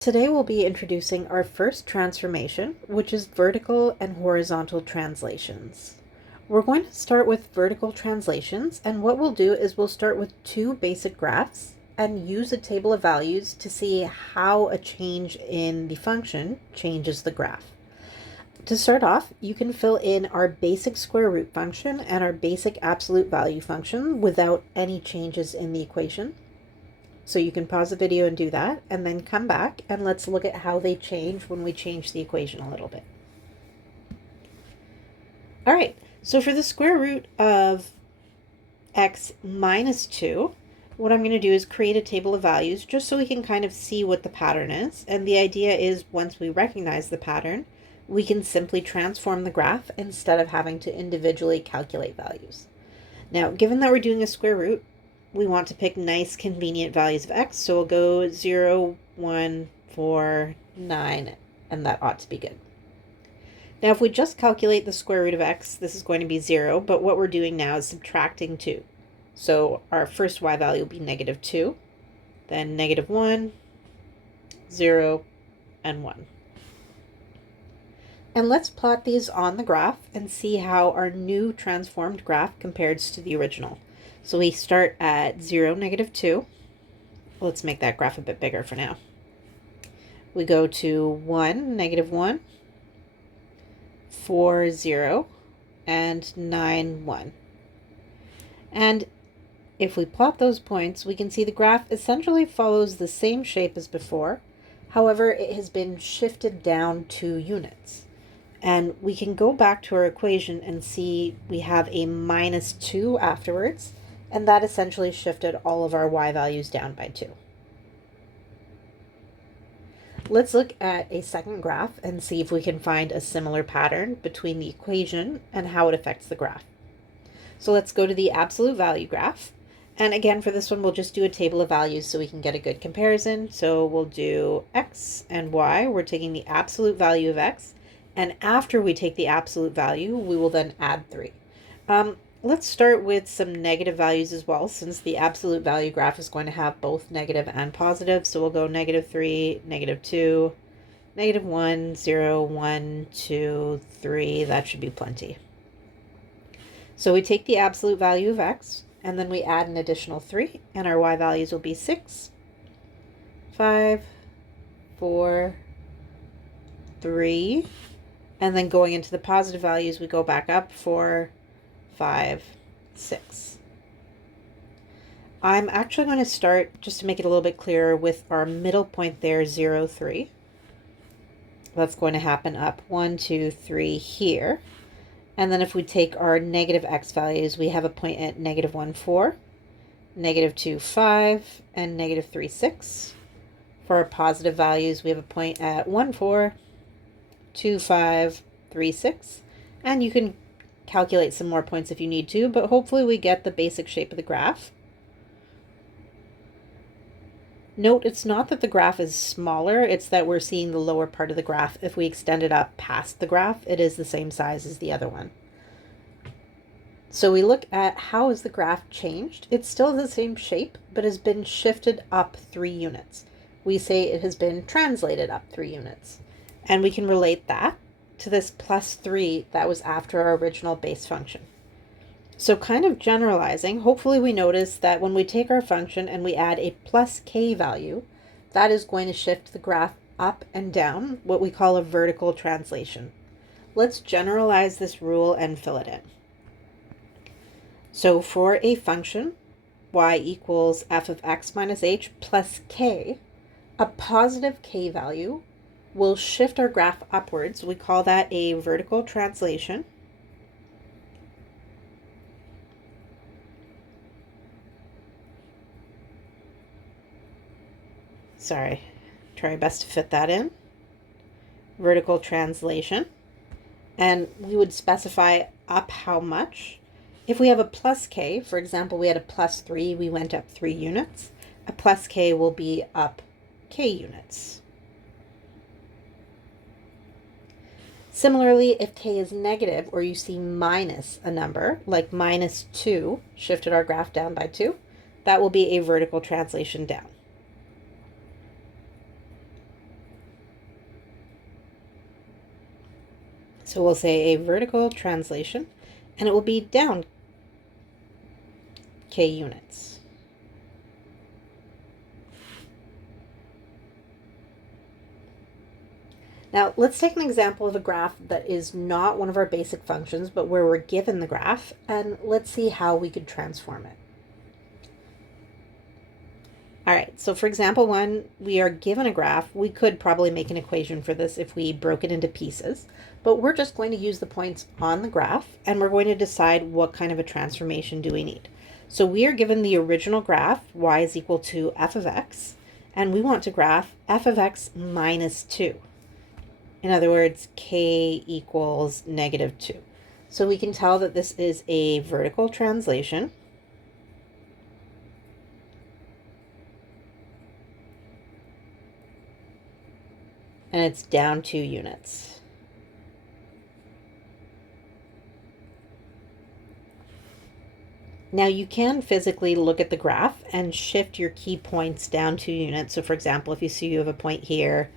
Today we'll be introducing our first transformation, which is vertical and horizontal translations. We're going to start with vertical translations, and what we'll do is we'll start with two basic graphs and use a table of values to see how a change in the function changes the graph. To start off, you can fill in our basic square root function and our basic absolute value function without any changes in the equation. So you can pause the video and do that, and then come back and let's look at how they change when we change the equation a little bit. All right, so for the square root of x minus 2, what I'm going to do is create a table of values just so we can kind of see what the pattern is. And the idea is once we recognize the pattern, we can simply transform the graph instead of having to individually calculate values. Now, given that we're doing a square root, we want to pick nice convenient values of x, so we'll go 0, 1, 4, 9, and that ought to be good. Now if we just calculate the square root of x, this is going to be 0, but what we're doing now is subtracting 2. So our first y value will be negative 2, then negative 1, 0, and 1. And let's plot these on the graph and see how our new transformed graph compares to the original. So we start at 0, negative 2. Let's make that graph a bit bigger for now. We go to 1, negative 1, 4, 0, and 9, 1. And if we plot those points, we can see the graph essentially follows the same shape as before. However, it has been shifted down 2 units. And we can go back to our equation and see we have a minus 2 afterwards. And that essentially shifted all of our y values down by 2. Let's look at a second graph and see if we can find a similar pattern between the equation and how it affects the graph. So let's go to the absolute value graph. And again, for this one, we'll just do a table of values so we can get a good comparison. So we'll do x and y. We're taking the absolute value of x. And after we take the absolute value, we will then add 3. Let's start with some negative values as well, since the absolute value graph is going to have both negative and positive. So we'll go negative 3, negative 2, negative 1, 0, 1, 2, 3. That should be plenty. So we take the absolute value of x, and then we add an additional 3, and our y values will be 6, 5, 4, 3. And then going into the positive values, we go back up 4, 5, 6. I'm actually going to start, just to make it a little bit clearer, with our middle point there, 0, 3. That's going to happen up 1, 2, 3 here. And then if we take our negative x values, we have a point at negative 1, 4, negative 2, 5, and negative 3, 6. For our positive values, we have a point at 1, 4, 2, 5, 3, 6. And you can calculate some more points if you need to, but hopefully we get the basic shape of the graph. Note, it's not that the graph is smaller, it's that we're seeing the lower part of the graph. If we extend it up past the graph, it is the same size as the other one. So we look at how has the graph changed. It's still the same shape, but has been shifted up 3 units. We say it has been translated up 3 units. And we can relate that to this plus 3 that was after our original base function. So kind of generalizing, hopefully we notice that when we take our function and we add a plus k value, that is going to shift the graph up and down, what we call a vertical translation. Let's generalize this rule and fill it in. So for a function, y equals f of x minus h plus k, a positive k value will shift our graph upwards. We call that a vertical translation. Sorry, try best to fit that in. Vertical translation. And we would specify up how much. If we have a plus k, for example, we had a plus 3, we went up 3 units. A plus k will be up k units. Similarly, if k is negative or you see minus a number, like minus 2 shifted our graph down by 2, that will be a vertical translation down. So we'll say a vertical translation, and it will be down k units. Now let's take an example of a graph that is not one of our basic functions, but where we're given the graph, and let's see how we could transform it. All right, so for example, when we are given a graph, we could probably make an equation for this if we broke it into pieces, but we're just going to use the points on the graph, and we're going to decide what kind of a transformation do we need. So we are given the original graph, y is equal to f of x, and we want to graph f of x minus 2. In other words, k equals negative 2. So we can tell that this is a vertical translation. And it's down 2 units. Now you can physically look at the graph and shift your key points down 2 units. So for example, if you see you have a point here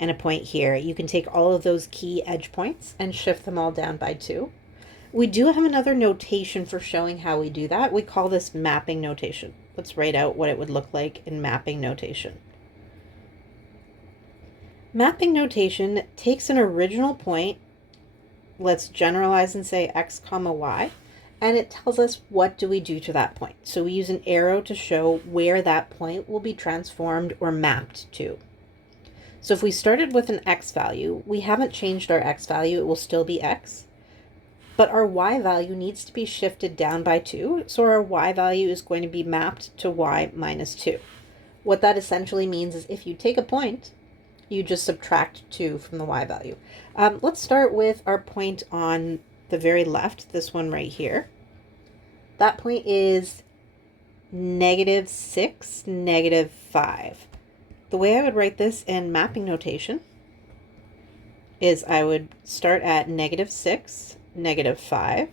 and a point here, you can take all of those key edge points and shift them all down by 2. We do have another notation for showing how we do that. We call this mapping notation. Let's write out what it would look like in mapping notation. Mapping notation takes an original point, let's generalize and say x comma y, and it tells us what do we do to that point. So we use an arrow to show where that point will be transformed or mapped to. So if we started with an x value, we haven't changed our x value, it will still be x, but our y value needs to be shifted down by 2, so our y value is going to be mapped to y minus 2. What that essentially means is if you take a point, you just subtract 2 from the y value. Let's start with our point on the very left, this one right here. That point is -6, -5. The way I would write this in mapping notation is I would start at -6, -5.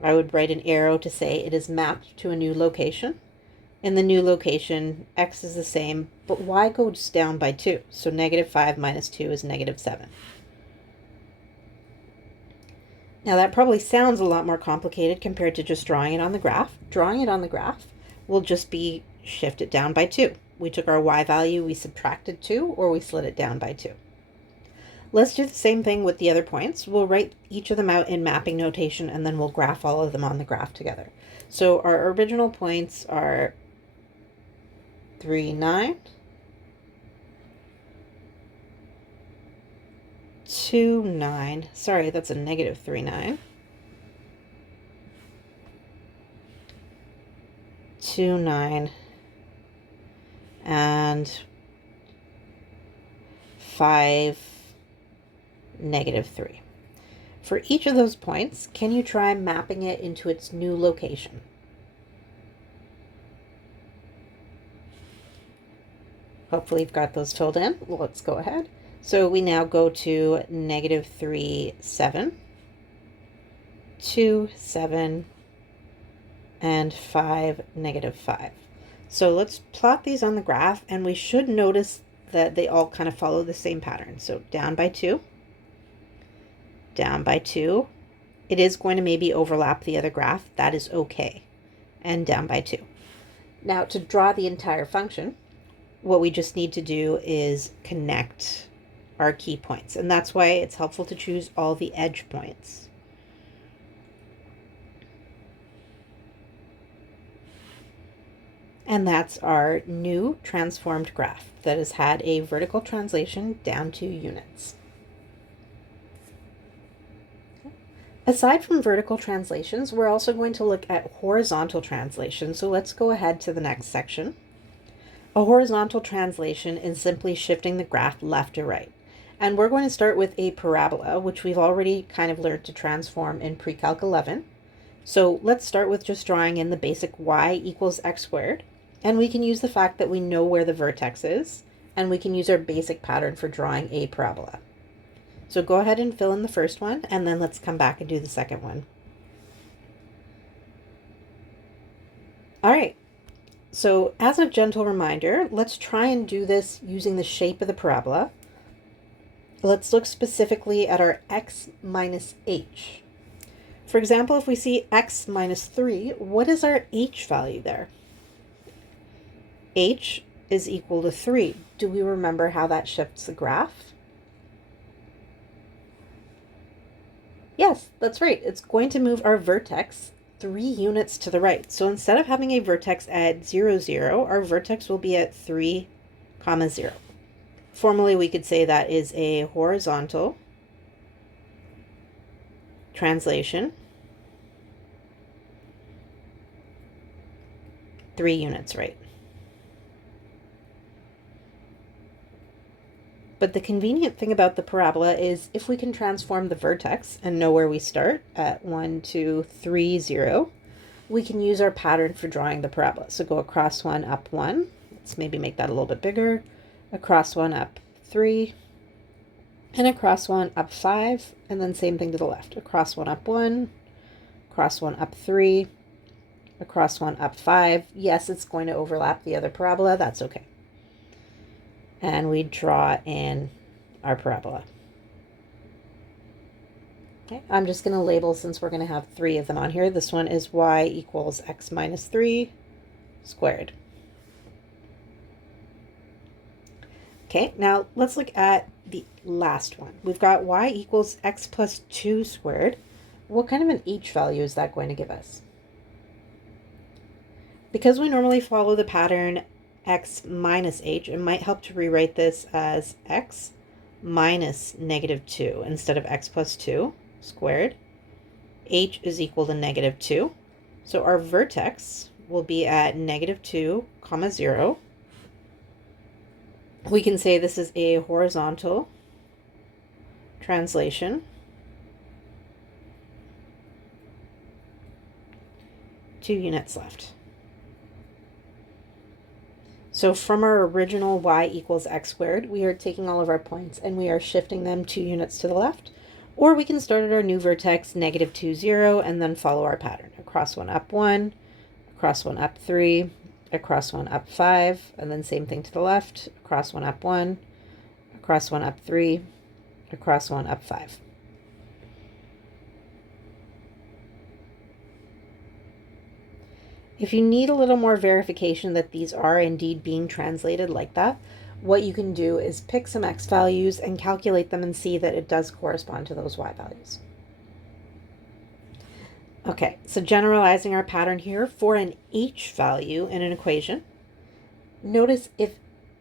I would write an arrow to say it is mapped to a new location. In the new location, x is the same, but y goes down by 2. So -5 minus 2 is -7. Now that probably sounds a lot more complicated compared to just drawing it on the graph. Drawing it on the graph will just be shift it down by 2. We took our y value, we subtracted 2, or we slid it down by 2. Let's do the same thing with the other points. We'll write each of them out in mapping notation, and then we'll graph all of them on the graph together. So our original points are 3, 9, 2, 9. Sorry, that's a -3, 9. 2, 9. And 5, -3. For each of those points, can you try mapping it into its new location? Hopefully you've got those filled in. Well, let's go ahead. So we now go to -3, 7, 2, 7, and 5, -5. So let's plot these on the graph, and we should notice that they all kind of follow the same pattern. So down by 2, down by 2. It is going to maybe overlap the other graph. That is okay. And down by 2. Now to draw the entire function, what we just need to do is connect our key points. And that's why it's helpful to choose all the edge points. And that's our new transformed graph that has had a vertical translation down 2 units. Aside from vertical translations, we're also going to look at horizontal translation. So let's go ahead to the next section. A horizontal translation is simply shifting the graph left or right. And we're going to start with a parabola, which we've already kind of learned to transform in Pre-Calc 11. So let's start with just drawing in the basic y equals x squared. And we can use the fact that we know where the vertex is, and we can use our basic pattern for drawing a parabola. So go ahead and fill in the first one, and then let's come back and do the second one. All right. So as a gentle reminder, let's try and do this using the shape of the parabola. let's look specifically at our x minus h. For example, if we see x minus 3, what is our h value there? H is equal to 3. Do we remember how that shifts the graph? Yes, that's right. It's going to move our vertex 3 units to the right. So instead of having a vertex at 0, 0, our vertex will be at 3, 0. Formally, we could say that is a horizontal translation, 3 units right. But the convenient thing about the parabola is if we can transform the vertex and know where we start at 1, 2, 3, 0, we can use our pattern for drawing the parabola. So go across 1, up 1. Let's maybe make that a little bit bigger. Across 1, up 3. And across 1, up 5. And then same thing to the left. Across 1, up 1. Across 1, up 3. Across 1, up 5. Yes, it's going to overlap the other parabola. That's okay. And we draw in our parabola. Okay, I'm just going to label, since we're going to have 3 of them on here. This one is y equals x minus 3 squared. Okay, now let's look at the last one. We've got y equals x plus 2 squared. What kind of an h value is that going to give us? Because we normally follow the pattern x minus h, it might help to rewrite this as x minus negative 2 instead of x plus 2 squared. H is equal to negative 2. So our vertex will be at negative 2, 0. We can say this is a horizontal translation, 2 units left. So from our original y equals x squared, we are taking all of our points and we are shifting them 2 units to the left. Or we can start at our new vertex, negative 2, 0, and then follow our pattern. Across 1, up 1, across 1, up 3, across 1, up 5, and then same thing to the left. Across 1, up 1, across 1, up 3, across 1, up 5. If you need a little more verification that these are indeed being translated like that, what you can do is pick some x values and calculate them and see that it does correspond to those y values. Okay, so generalizing our pattern here for an h value in an equation, notice if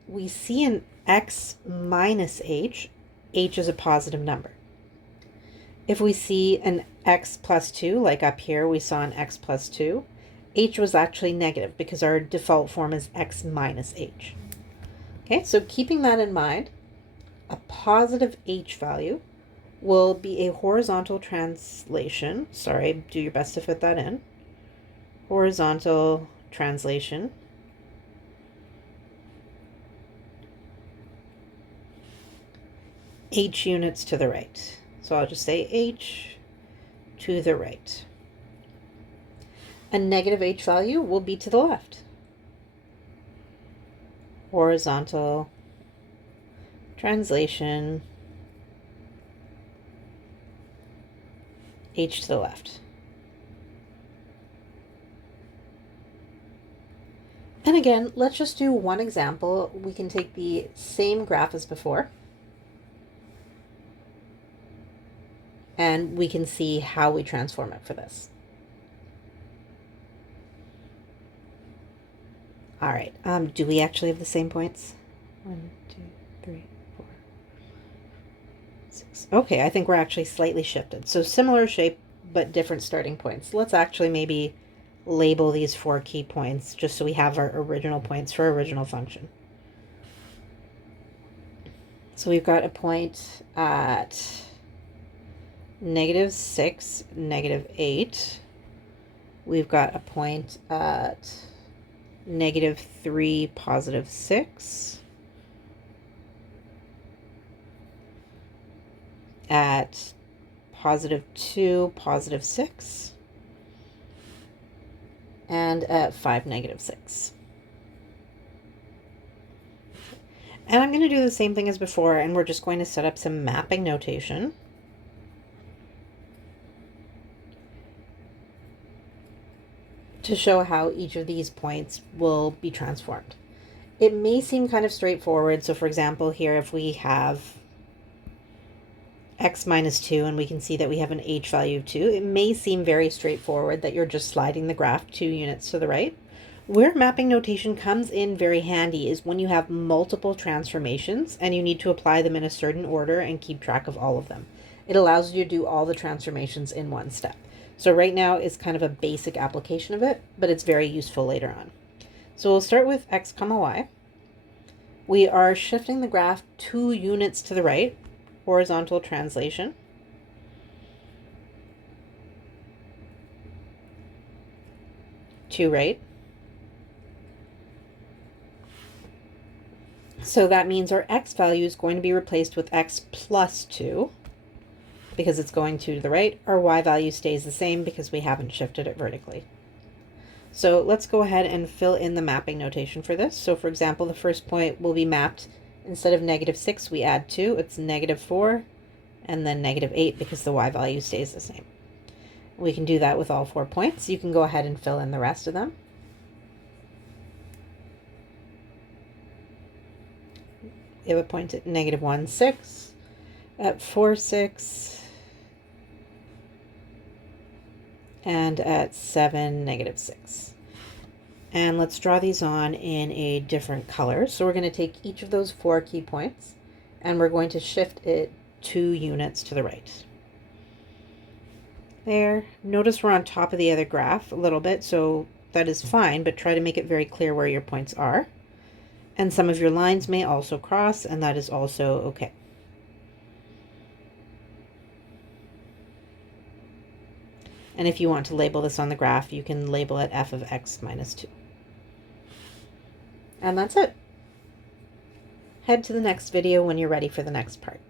we see an x minus h, h is a positive number. If we see an x plus 2, like up here we saw an x plus 2, h was actually negative because our default form is x minus h. Okay, so keeping that in mind, a positive h value will be a horizontal translation. Sorry, do your best to fit that in. Horizontal translation. H units to the right. So I'll just say h to the right. A negative h value will be to the left. Horizontal translation, h to the left. And again, let's just do one example. We can take the same graph as before, and we can see how we transform it for this. All right, do we actually have the same points? 1, 2, 3, 4, 6. Okay, I think we're actually slightly shifted. So similar shape, but different starting points. Let's actually maybe label these 4 key points just so we have our original points for our original function. So we've got a point at negative 6, negative 8. We've got a point at negative 3, positive 6. At positive 2, positive 6. And at 5, negative 6. And I'm going to do the same thing as before, and we're just going to set up some mapping notation. To show how each of these points will be transformed. It may seem kind of straightforward. So for example, here, if we have x minus 2 and we can see that we have an h value of 2, it may seem very straightforward that you're just sliding the graph 2 units to the right. Where mapping notation comes in very handy is when you have multiple transformations and you need to apply them in a certain order and keep track of all of them. It allows you to do all the transformations in one step. So right now is kind of a basic application of it, but it's very useful later on. So we'll start with x comma y. We are shifting the graph 2 units to the right, horizontal translation. To right. So that means our x value is going to be replaced with x plus 2 because it's going to the right. Our y value stays the same because we haven't shifted it vertically. So let's go ahead and fill in the mapping notation for this. So for example, the first point will be mapped, instead of -6, we add 2, it's -4, and then -8 because the y value stays the same. We can do that with all 4 points. You can go ahead and fill in the rest of them. We have a point at -1, 6, at 4, 6, and at 7, -6. And let's draw these on in a different color. So we're going to take each of those 4 key points and we're going to shift it 2 units to the right. There. Notice we're on top of the other graph a little bit, so that is fine, but try to make it very clear where your points are. And some of your lines may also cross, and that is also okay. And if you want to label this on the graph, you can label it f of x minus 2. And that's it. Head to the next video when you're ready for the next part.